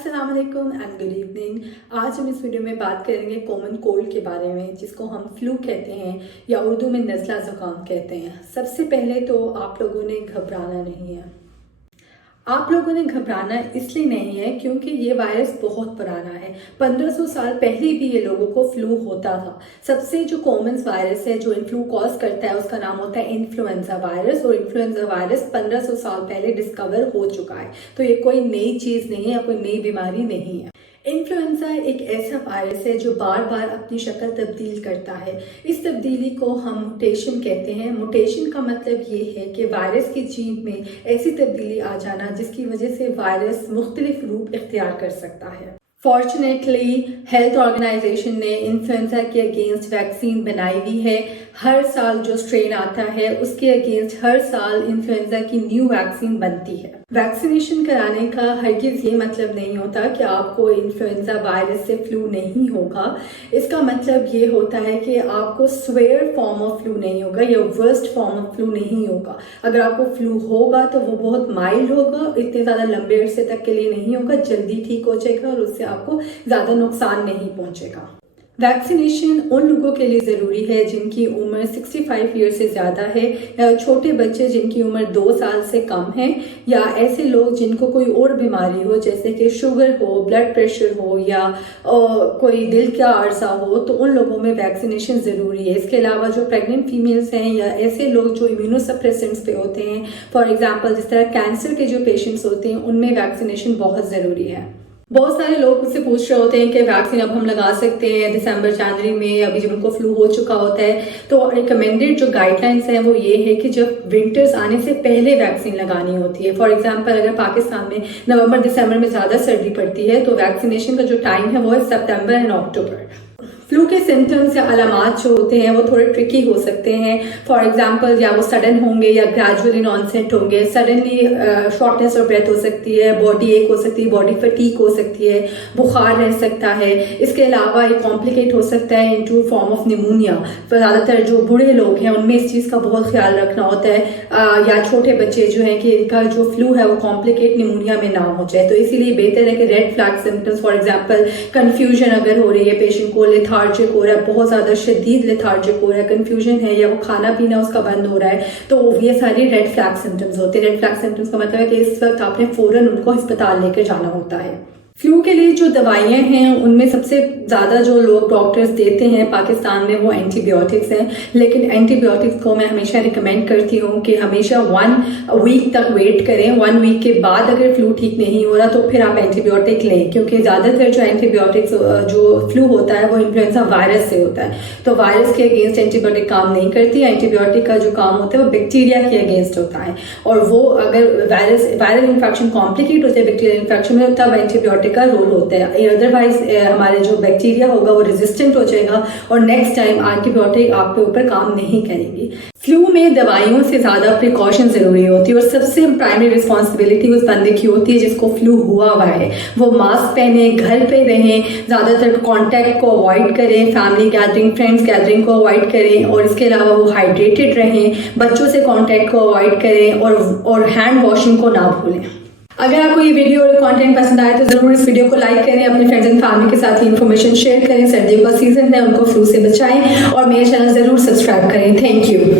अस्सलाम वालेकुम and good evening. आज हम इस वीडियो में बात करेंगे कॉमन कोल्ड के बारे में, जिसको हम फ्लू कहते हैं या उर्दू में नज़ला ज़ुकाम कहते हैं। सबसे पहले तो आप लोगों ने घबराना नहीं है। आप लोगों ने घबराना इसलिए नहीं है क्योंकि ये वायरस बहुत पुराना है। 1500 साल पहले भी ये लोगों को फ्लू होता था। सबसे जो कॉमन वायरस है जो फ्लू कॉज करता है उसका नाम होता है इन्फ्लुएंजा वायरस, और इन्फ्लुएंजा वायरस 1500 साल पहले डिस्कवर हो चुका है। तो ये कोई नई चीज़ नहीं है, कोई नई बीमारी नहीं है। इन्फ्लुएंजा एक ऐसा वायरस है जो बार बार अपनी शक्ल तब्दील करता है। इस तब्दीली को हम म्यूटेशन कहते हैं। म्यूटेशन का मतलब ये है कि वायरस की जीन में ऐसी तब्दीली आ जाना जिसकी वजह से वायरस मुख्तलिफ रूप इख्तियार कर सकता है। फॉर्चुनेटली हेल्थ ऑर्गेनाइजेशन ने इन्फ्लुएंजा के अगेंस्ट वैक्सीन बनाई हुई है। हर साल जो स्ट्रेन आता है उसके अगेंस्ट हर साल इन्फ्लुएंजा की न्यू वैक्सीन बनती है। वैक्सीनेशन कराने का हरगिज़ ये मतलब नहीं होता कि आपको इन्फ्लुएंजा वायरस से फ्लू नहीं होगा। इसका मतलब ये होता है कि आपको स्वेयर फॉर्म ऑफ फ्लू नहीं होगा या वर्स्ट फॉर्म ऑफ फ्लू नहीं होगा। अगर आपको फ्लू होगा तो वो बहुत माइल्ड होगा, इतने ज़्यादा लंबे अरसे तक के लिए नहीं होगा, जल्दी ठीक हो जाएगा और उससे आपको ज़्यादा नुकसान नहीं पहुंचेगा। वैक्सीनेशन उन लोगों के लिए ज़रूरी है जिनकी उम्र 65 ईयर से ज़्यादा है, या छोटे बच्चे जिनकी उम्र 2 साल से कम है, या ऐसे लोग जिनको कोई और बीमारी हो जैसे कि शुगर हो, ब्लड प्रेशर हो या कोई दिल का अर्जा हो, तो उन लोगों में वैक्सीनेशन ज़रूरी है। इसके अलावा जो प्रेग्नेंट फीमेल्स हैं या ऐसे लोग जो इम्यूनोसप्रेसेंट्स पे होते हैं, फॉर एग्जांपल जिस तरह कैंसर के जो पेशेंट्स होते हैं, उनमें वैक्सीनेशन बहुत ज़रूरी है। बहुत सारे लोग मुझसे पूछ रहे होते हैं कि वैक्सीन अब हम लगा सकते हैं दिसंबर जनवरी में, अभी जब उनको फ्लू हो चुका होता है। तो रिकमेंडेड जो गाइडलाइंस हैं वो ये है कि जब विंटर्स आने से पहले वैक्सीन लगानी होती है। फॉर एग्जांपल अगर पाकिस्तान में नवंबर दिसंबर में ज़्यादा सर्दी पड़ती है तो वैक्सीनेशन का जो टाइम है वो है सितंबर एंड अक्टूबर। फ्लू के सिम्टम्स या अलामात जो होते हैं वो थोड़े ट्रिकी हो सकते हैं। फॉर एग्जांपल या वो सडन होंगे या ग्रेजुअल इन ऑनसेट होंगे। सडनली शॉर्टनेस ऑफ ब्रेथ हो सकती है, बॉडी एक हो सकती है, बॉडी फटीक हो सकती है, बुखार रह सकता है। इसके अलावा ये कॉम्प्लिकेट हो सकता है इनटू फॉर्म ऑफ निमोनिया। ज़्यादातर जो बूढ़े लोग हैं उनमें इस चीज़ का बहुत ख्याल रखना होता है, या छोटे बच्चे जो हैं कि इनका जो फ्लू है वो कॉम्प्लिकेट निमोनिया में ना हो जाए। तो इसीलिए बेहतर है कि red flag symptoms, for example confusion अगर हो रही है, पेशेंट को लेथार्जिक हो रहा है, बहुत ज़्यादा शदीद लेथार्जिक हो रहा है, कन्फ्यूजन है, या वो खाना पीना उसका बंद हो रहा है, तो ये सारे रेड फ्लैग सिम्टम्स होते हैं। रेड फ्लैग सिम्टम्स का मतलब है कि इस वक्त आपने फ़ौरन उनको अस्पताल लेकर जाना होता है। फ्लू के लिए जो दवाइयाँ हैं उनमें सबसे ज़्यादा जो लोग डॉक्टर्स देते हैं पाकिस्तान में वो एंटीबायोटिक्स हैं। लेकिन एंटीबायोटिक्स को मैं हमेशा रिकमेंड करती हूँ कि हमेशा 1 वीक तक वेट करें। 1 वीक के बाद अगर फ्लू ठीक नहीं हो रहा तो फिर आप एंटीबायोटिक लें, क्योंकि ज़्यादातर जो एंटीबायोटिक्स जो फ्लू होता है वो इन्फ्लुएंजा वायरस से होता है। तो वायरस के अगेंस्ट एंटीबायोटिक काम नहीं करती। एंटीबायोटिक का जो काम होता है वो बैक्टीरिया के अगेंस्ट होता है, और वो अगर वायरल इन्फेक्शन कॉम्प्लिकेट होता है बैक्टीरियल इन्फेक्शन में, तब एंटीबायोटिक का रोल होता है। अदरवाइज हमारे जो बैक्टीरिया होगा वो रेजिस्टेंट हो जाएगा और नेक्स्ट टाइम एंटीबायोटिक आपके ऊपर काम नहीं करेंगी। फ्लू में दवाइयों से ज़्यादा प्रिकॉशन ज़रूरी होती है, और सबसे प्राइमरी रिस्पॉन्सिबिलिटी उस बंदे की होती है जिसको फ्लू हुआ हुआ है। वो मास्क पहने, घर पे रहें, ज़्यादातर कॉन्टैक्ट को अवॉइड करें, फैमिली गैदरिंग, फ्रेंड्स गैदरिंग को अवॉइड करें, और इसके अलावा वो हाइड्रेटेड रहें, बच्चों से कॉन्टैक्ट को अवॉइड करें, और हैंड वॉशिंग को ना भूलें। अगर आपको ये वीडियो और कंटेंट पसंद आए तो ज़रूर इस वीडियो को लाइक करें, अपने फ्रेंड्स एंड फैमिली के साथ ही इन्फॉर्मेशन शेयर करें। सर्दियों का सीजन है, उनको फ्लू से बचाएं, और मेरे चैनल ज़रूर सब्सक्राइब करें। Thank you.